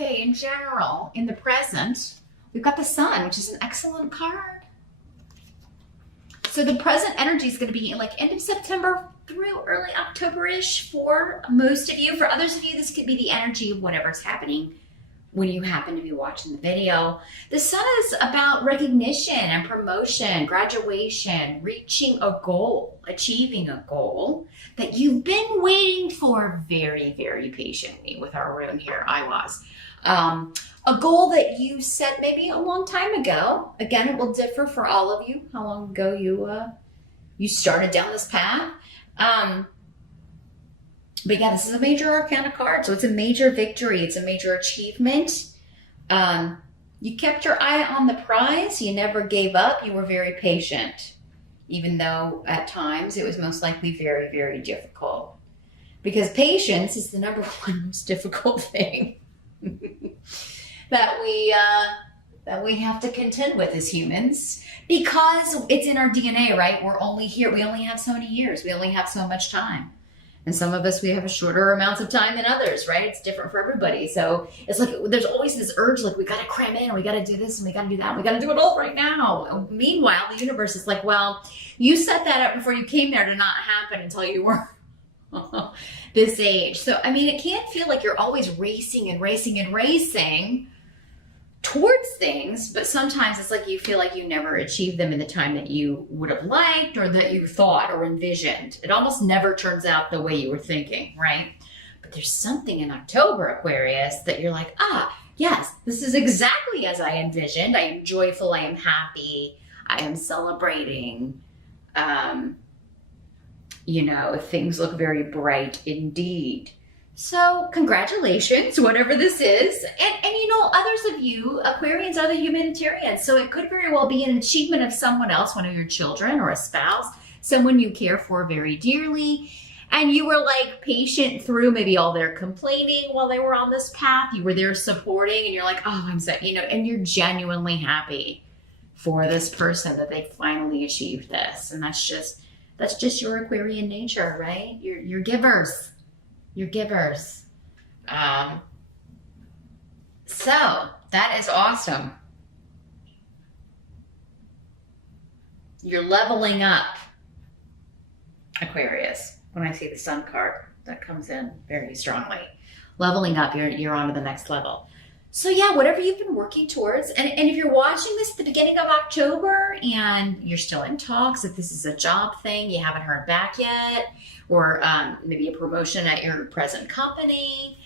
Okay, in general, in the present, we've got the sun, which is an excellent card. So the present energy is going to be like end of September through early October-ish for most of you. For others of you, this could be the energy of whatever's happening when you happen to be watching the video. The sun is about recognition and promotion, graduation, reaching a goal, achieving a goal that you've been waiting for very, very patiently. With our rune here, I was. A goal that you set maybe a long time ago. Again, it will differ for all of you, how long ago you started down this path. But yeah, this is a major arcana card, so it's a major victory. It's a major achievement. You kept your eye on the prize. You never gave up. You were very patient, even though at times it was most likely very, very difficult. Because patience is the number one most difficult thing that we have to contend with as humans, because it's in our DNA, right? We're only here. We only have so many years. We only have so much time. And some of us, we have a shorter amounts of time than others, right? It's different for everybody. So it's like there's always this urge, like we got to cram in, and we got to do this, and we got to do that. And we got to do it all right now. Meanwhile, the universe is like, well, you set that up before you came there to not happen until you were this age. So, I mean, it can't feel like you're always racing and racing and racing towards things, but sometimes it's like you feel like you never achieved them in the time that you would have liked or that you thought or envisioned. It almost never turns out the way you were thinking, right? But there's something in October, Aquarius, that you're like, yes, this is exactly as I envisioned. I am joyful, I am happy, I am celebrating. Things look very bright indeed. So congratulations, whatever this is. And others of you, Aquarians, are the humanitarians. So it could very well be an achievement of someone else, one of your children or a spouse, someone you care for very dearly. And you were like patient through maybe all their complaining while they were on this path. You were there supporting, and you're like, oh, I'm so, and you're genuinely happy for this person that they finally achieved this. And that's just your Aquarian nature, right? You're givers. You're givers. So that is awesome. You're leveling up, Aquarius. When I see the sun card, that comes in very strongly. Leveling up, you're on to the next level. So yeah, whatever you've been working towards, and if you're watching this at the beginning of October and you're still in talks, if this is a job thing, you haven't heard back yet, or maybe a promotion at your present company,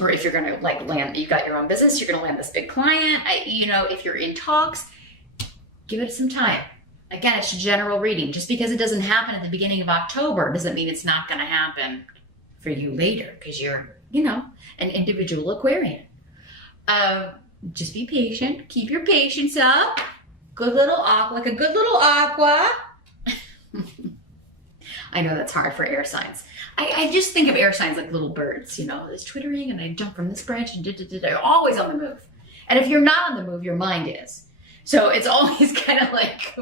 or if you're gonna land, you got your own business, you're gonna land this big client, if you're in talks, give it some time. Again, it's a general reading. Just because it doesn't happen at the beginning of October doesn't mean it's not gonna happen for you later, because you're an individual Aquarian. Just be patient. Keep your patience up. Good little aqua, like a good little aqua. I know that's hard for air signs. I just think of air signs like little birds, it's twittering, and they jump from this branch and they're always on the move. And if you're not on the move, your mind is. So it's always kind of like,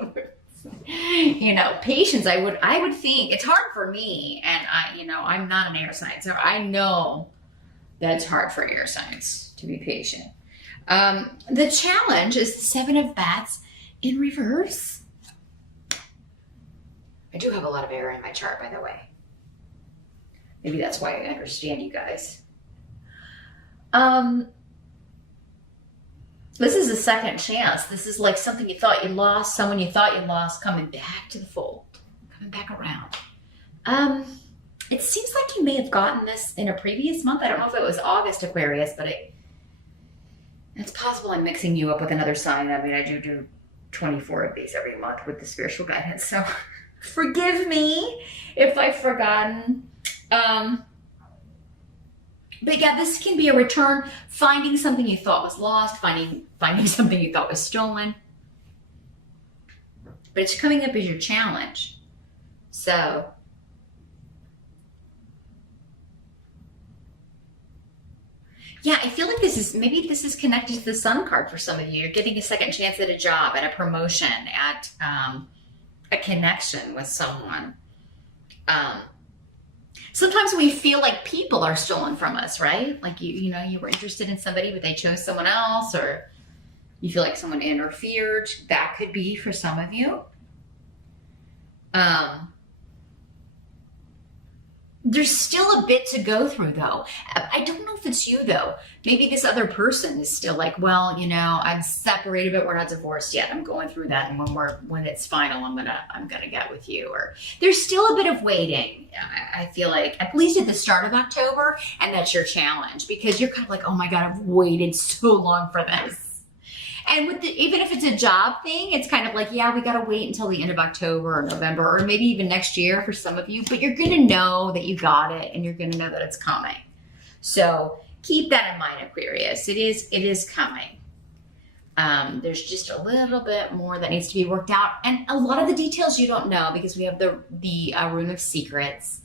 patience. I would think it's hard for me, and I'm not an air sign, so I know that's hard for air signs to be patient. The challenge is the Seven of Bats in reverse. I do have a lot of air in my chart, by the way. Maybe that's why I understand you guys. This is a second chance. This is like something you thought you lost, someone you thought you lost, coming back to the fold, coming back around. It seems like you may have gotten this in a previous month. I don't know if it was August, Aquarius, but it's possible I'm mixing you up with another sign. I mean, I do 24 of these every month with the spiritual guidance, so forgive me if I've forgotten. But yeah, this can be a return, finding something you thought was lost, finding something you thought was stolen. But it's coming up as your challenge. So yeah, I feel like this is connected to the sun card for some of you. You're getting a second chance at a job, at a promotion, at a connection with someone. Sometimes we feel like people are stolen from us, right? Like you were interested in somebody, but they chose someone else, or you feel like someone interfered. That could be for some of you. There's still a bit to go through, though. I don't know if it's you, though. Maybe this other person is still like, well, I'm separated, but we're not divorced yet. I'm going through that, and when it's final, I'm gonna get with you. Or there's still a bit of waiting. I feel like, at least at the start of October, and that's your challenge, because you're kind of like, oh my God, I've waited so long for this. And even if it's a job thing, it's kind of like, yeah, we got to wait until the end of October or November, or maybe even next year for some of you, but you're going to know that you got it, and you're going to know that it's coming. So keep that in mind, Aquarius. It is coming. There's just a little bit more that needs to be worked out. And a lot of the details you don't know, because we have the Room of Secrets,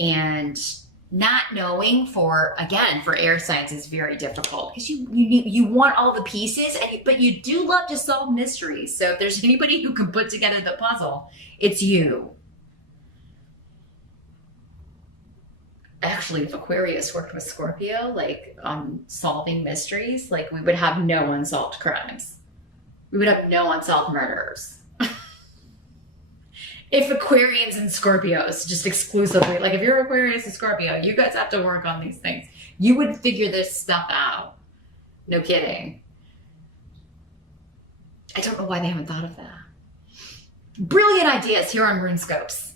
and not knowing for air signs is very difficult, because you want all the pieces, but you do love to solve mysteries. So if there's anybody who can put together the puzzle, it's you. Actually, if Aquarius worked with Scorpio, like on solving mysteries, like we would have no unsolved crimes. We would have no unsolved murders. If Aquarians and Scorpios just exclusively, like if you're Aquarius and Scorpio, you guys have to work on these things. You would figure this stuff out. No kidding. I don't know why they haven't thought of that. Brilliant ideas here on RuneScopes.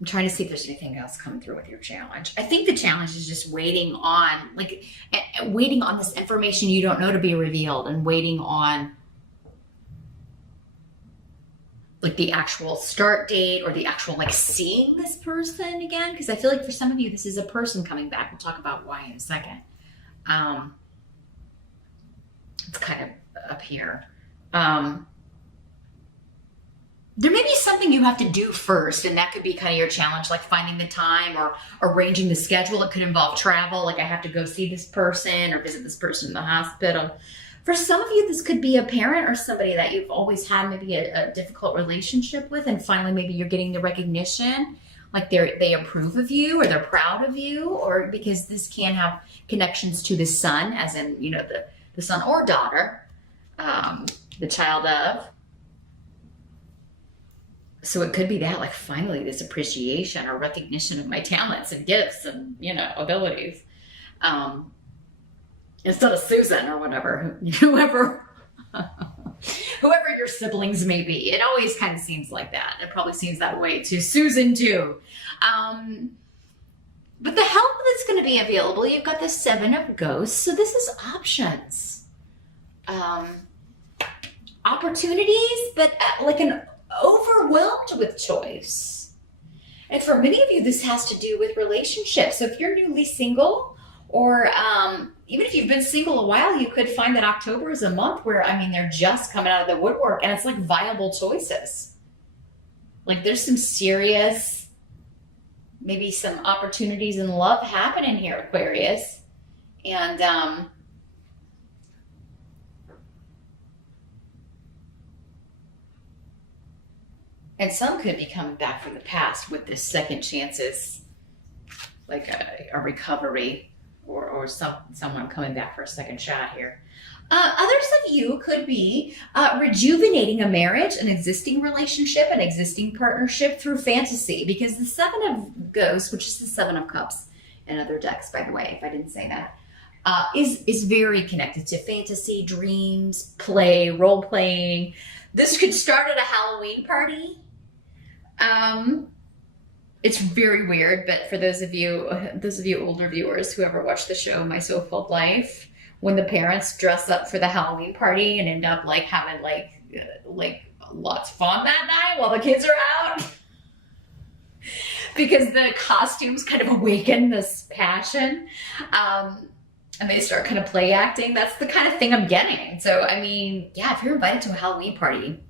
I'm trying to see if there's anything else coming through with your challenge. I think the challenge is just waiting on this information you don't know to be revealed, and waiting on like the actual start date, or the actual seeing this person again. Because I feel like for some of you, this is a person coming back. We'll talk about why in a second. It's kind of up here. There may be something you have to do first, and that could be kind of your challenge, like finding the time or arranging the schedule. It could involve travel, like I have to go see this person or visit this person in the hospital. For some of you, this could be a parent or somebody that you've always had maybe a difficult relationship with, and finally maybe you're getting the recognition, like they approve of you, or they're proud of you, or because this can have connections to the son, as in, the son or daughter, the child of. So it could be that, like, finally this appreciation or recognition of my talents and gifts and, abilities. Instead of Susan or whatever, whoever your siblings may be. It always kind of seems like that. It probably seems that way to Susan too. But the help that's going to be available, you've got the Seven of Ghosts. So this is options. Opportunities, but like an overwhelmed with choice. And for many of you, this has to do with relationships. So if you're newly single, or even if you've been single a while, you could find that October is a month where, they're just coming out of the woodwork, and it's like viable choices. Like there's some serious, maybe some opportunities in love happening here, Aquarius. And some could be coming back from the past with this second chances, like a recovery, or someone coming back for a second shot here. Others of you could be rejuvenating a marriage, an existing relationship, an existing partnership through fantasy, because the Seven of Ghosts, which is the Seven of Cups in other decks, by the way, if I didn't say that, is very connected to fantasy, dreams, play, role playing. This could start at a Halloween party. It's very weird, but for those of you older viewers who ever watched the show My So-Called Life, when the parents dress up for the Halloween party and end up like having like lots of fun that night while the kids are out, because the costumes kind of awaken this passion, and they start kind of play acting. That's the kind of thing I'm getting. So yeah, if you're invited to a Halloween party,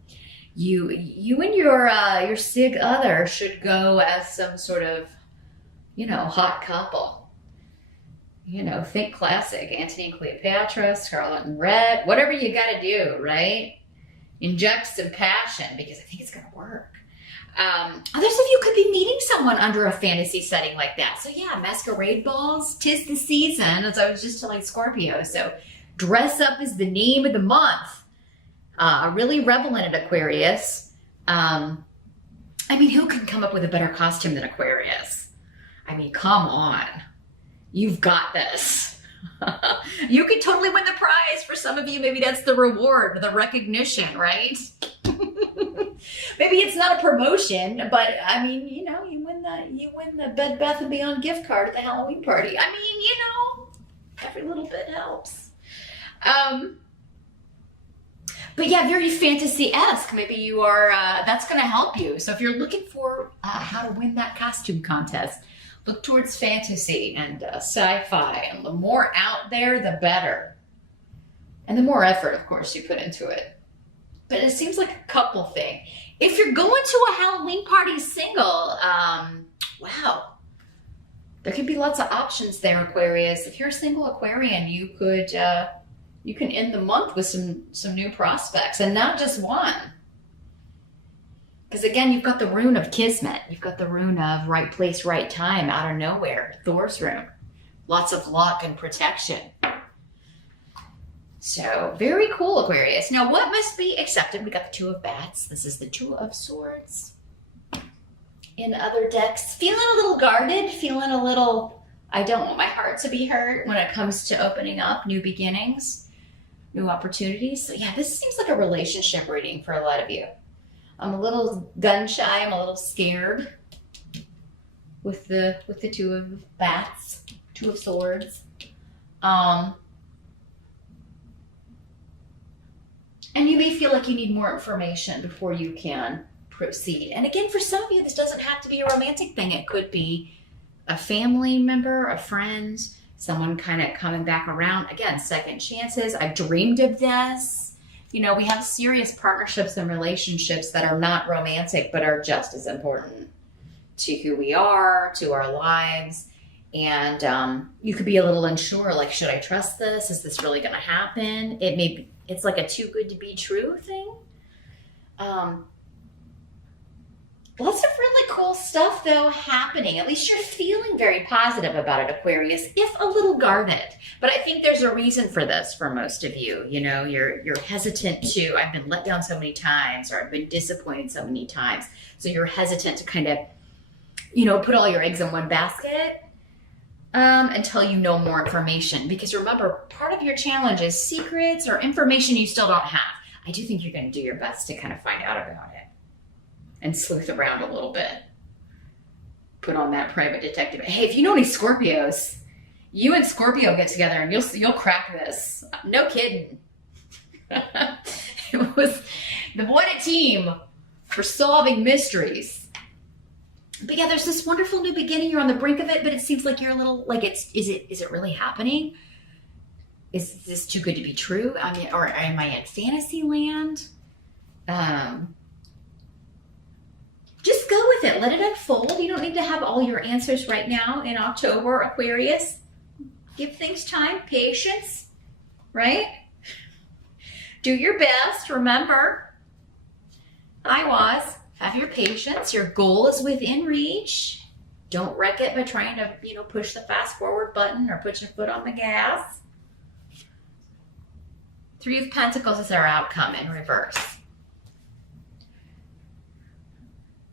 you and your sig other should go as some sort of, hot couple. Think classic, Antony and Cleopatra, Scarlet and Red, whatever you got to do, right? Inject some passion, because I think it's going to work. Others of you could be meeting someone under a fantasy setting like that. So yeah, masquerade balls, 'tis the season, as I was just telling Scorpio. So dress up is the name of the month. Really revel in it, Aquarius. I mean, who can come up with a better costume than Aquarius? I mean, come on. You've got this. You could totally win the prize. For some of you, maybe that's the reward, the recognition, right? Maybe it's not a promotion, but I mean, you know, you win the Bed Bath & Beyond gift card at the Halloween party. I mean, you know, every little bit helps. But yeah, very fantasy-esque. Maybe you are, that's going to help you. So if you're looking for how to win that costume contest, look towards fantasy and sci-fi. And the more out there, the better. And the more effort, of course, you put into it. But it seems like a couple thing. If you're going to a Halloween party single, wow. There could be lots of options there, Aquarius. If you're a single Aquarian, you could, you can end the month with some new prospects, and not just one. Because again, you've got the rune of Kismet. You've got the rune of right place, right time, out of nowhere. Thor's rune. Lots of luck and protection. So, very cool, Aquarius. Now, what must be accepted? We got the Two of Bats. This is the Two of Swords. In other decks, feeling a little guarded, feeling a little, I don't want my heart to be hurt when it comes to opening up new beginnings, new opportunities. So yeah, this seems like a relationship reading for a lot of you. I'm a little gun shy. I'm a little scared with the Two of Bats, Two of Swords. And you may feel like you need more information before you can proceed. And again, for some of you, this doesn't have to be a romantic thing. It could be a family member, a friend, someone kind of coming back around. Again, second chances. I've dreamed of this. You know, we have serious partnerships and relationships that are not romantic, but are just as important to who we are, to our lives. And you could be a little unsure, like, should I trust this? Is this really going to happen? It's like a too good to be true thing. Lots of really cool stuff, though, happening. At least you're feeling very positive about it, Aquarius, if a little guarded. But I think there's a reason for this for most of you. You know, you're hesitant to, I've been let down so many times, or I've been disappointed so many times. So you're hesitant to kind of, you know, put all your eggs in one basket until you know more information. Because remember, part of your challenge is secrets or information you still don't have. I do think you're going to do your best to kind of find out about it and sleuth around a little bit. Put on that private detective. Hey, if you know any Scorpios, you and Scorpio get together and you'll crack this. No kidding. It was what a team for solving mysteries. But yeah, there's this wonderful new beginning. You're on the brink of it, but it seems like you're a little like is it really happening? Is this too good to be true? I mean, or am I in fantasy land? Just go with it. Let it unfold. You don't need to have all your answers right now in October, Aquarius. Give things time, patience, right? Do your best. Remember, have your patience. Your goal is within reach. Don't wreck it by trying to, push the fast forward button or put your foot on the gas. Three of Pentacles is our outcome in reverse.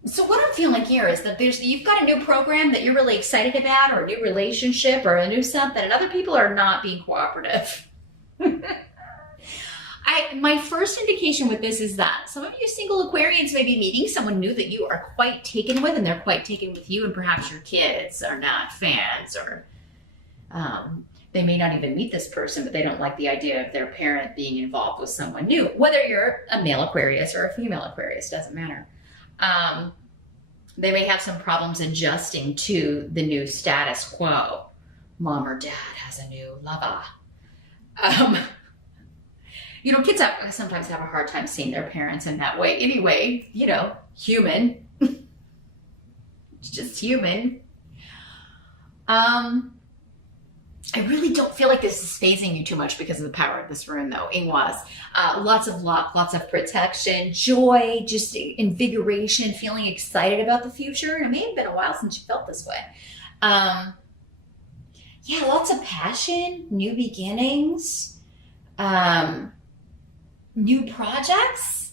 So what I'm feeling here is that you've got a new program that you're really excited about, or a new relationship, or a new something, and other people are not being cooperative. My first indication with this is that some of you single Aquarians may be meeting someone new that you are quite taken with, and they're quite taken with you, and perhaps your kids are not fans, or they may not even meet this person, but they don't like the idea of their parent being involved with someone new. Whether you're a male Aquarius or a female Aquarius, doesn't matter. They may have some problems adjusting to the new status quo. Mom or dad has a new lover. Kids sometimes have a hard time seeing their parents in that way. Anyway, human. It's just human. I really don't feel like this is phasing you too much because of the power of this rune, though. It was. Lots of luck, lots of protection, joy, just invigoration, feeling excited about the future. And it may have been a while since you felt this way. Yeah, lots of passion, new beginnings, new projects,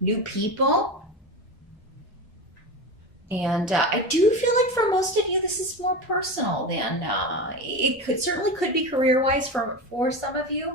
new people. And I do feel like for most of you, this is more personal than it certainly could be career-wise for some of you.